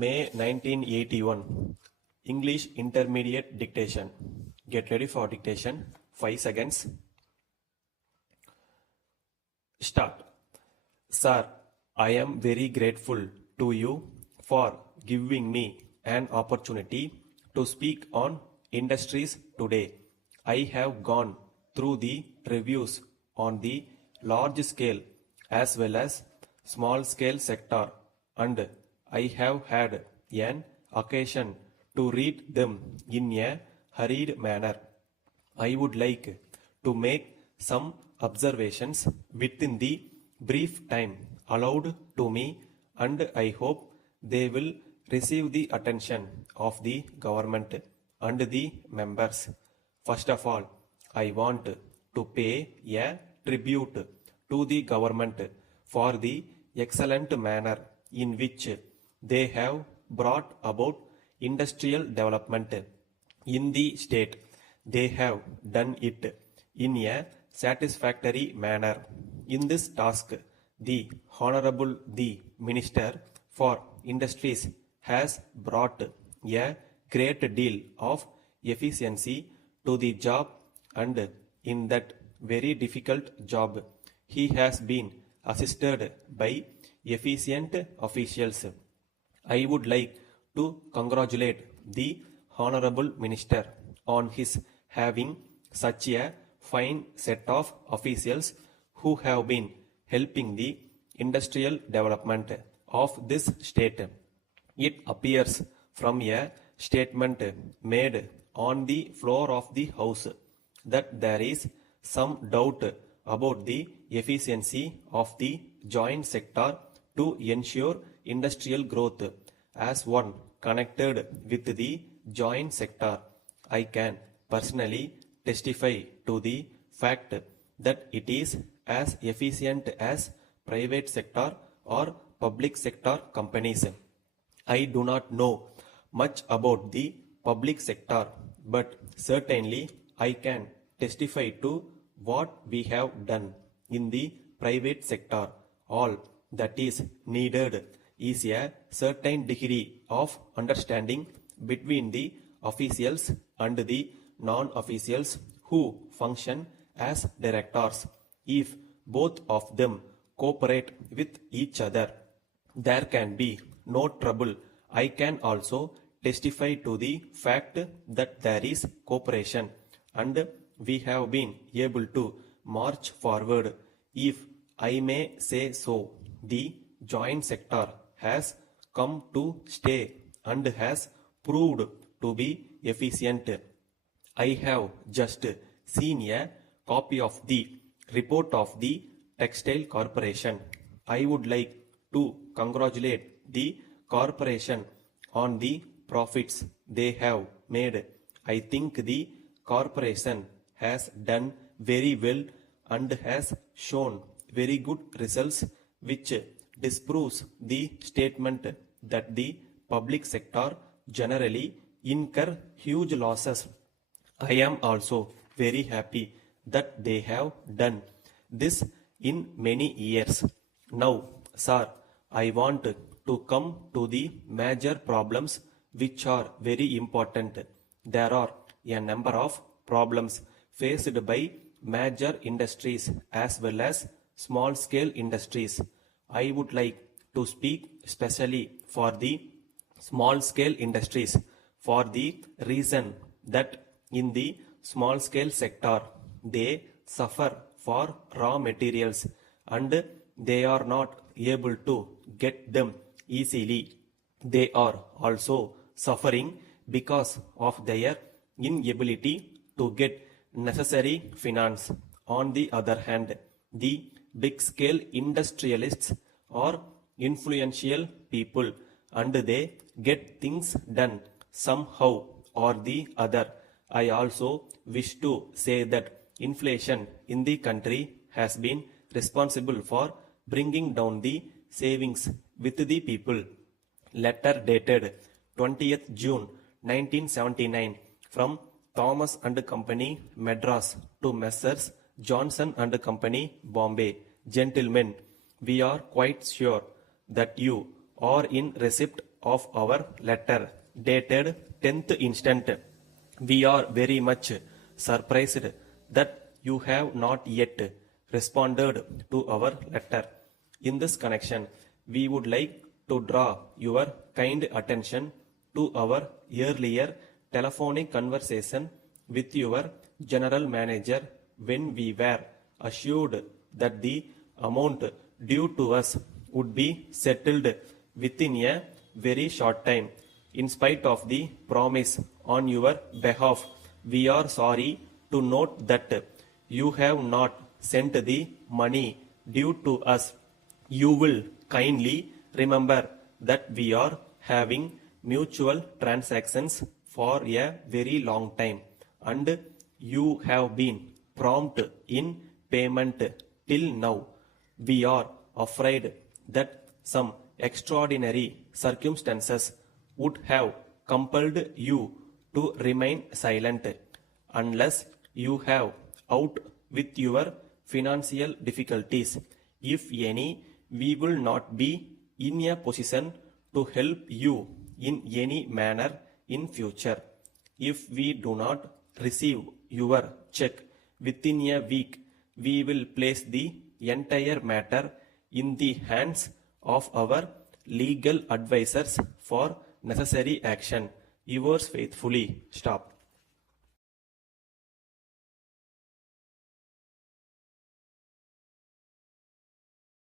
May 1981. English Intermediate Dictation. Get ready for dictation. 5 seconds. Start. Sir, I am very grateful to you for giving me an opportunity to speak on industries today. I have gone through the reviews on the large scale as well as small scale sector, and I have had an occasion to read them in a hurried manner. I would like to make some observations within the brief time allowed to me, and I hope they will receive the attention of the government and the members. First of all, I want to pay a tribute to the government for the excellent manner in which they have brought about industrial development in the state. They have done it in a satisfactory manner. In this task, the Honorable the Minister for Industries has brought a great deal of efficiency to the job, and in that very difficult job, he has been assisted by efficient officials. I would like to congratulate the Honorable Minister on his having such a fine set of officials who have been helping the industrial development of this state. It appears from a statement made on the floor of the House that there is some doubt about the efficiency of the joint sector to ensure industrial growth. As one connected with the joint sector, I can personally testify to the fact that it is as efficient as private sector or public sector companies. I do not know much about the public sector, but certainly I can testify to what we have done in the private sector. All that is needed is a certain degree of understanding between the officials and the non-officials who function as directors. If both of them cooperate with each other, there can be no trouble. I can also testify to the fact that there is cooperation, and we have been able to march forward. If I may say so, the joint sector has come to stay and has proved to be efficient. I have just seen a copy of the report of the Textile Corporation. I would like to congratulate the corporation on the profits they have made. I think the corporation has done very well and has shown very good results, which disproves the statement that the public sector generally incur huge losses. I am also very happy that they have done this in many years. Now, sir, I want to come to the major problems which are very important. There are a number of problems faced by major industries as well as small scale industries. I would like to speak specially for the small scale industries, for the reason that in the small scale sector they suffer for raw materials and they are not able to get them easily. They are also suffering because of their inability to get necessary finance. On the other hand, the big scale industrialists are influential people and they get things done somehow or the other. I also wish to say that inflation in the country has been responsible for bringing down the savings with the people. Letter dated 20th June 1979 from Thomas and Company, Madras, to Messrs. Johnson and Company, Bombay. Gentlemen, we are quite sure that you are in receipt of our letter dated 10th instant. We are very much surprised that you have not yet responded to our letter. In this connection, we would like to draw your kind attention to our earlier telephonic conversation with your general manager when we were assured that the amount due to us would be settled within a very short time. In spite of the promise on your behalf, we are sorry to note that you have not sent the money due to us. You will kindly remember that we are having mutual transactions for a very long time, and you have been prompt in payment till now. We are afraid that some extraordinary circumstances would have compelled you to remain silent. Unless you have out with your financial difficulties, if any, we will not be in a position to help you in any manner in future. If we do not receive your check within a week, we will place the entire matter in the hands of our legal advisors for necessary action. Yours faithfully, Stop.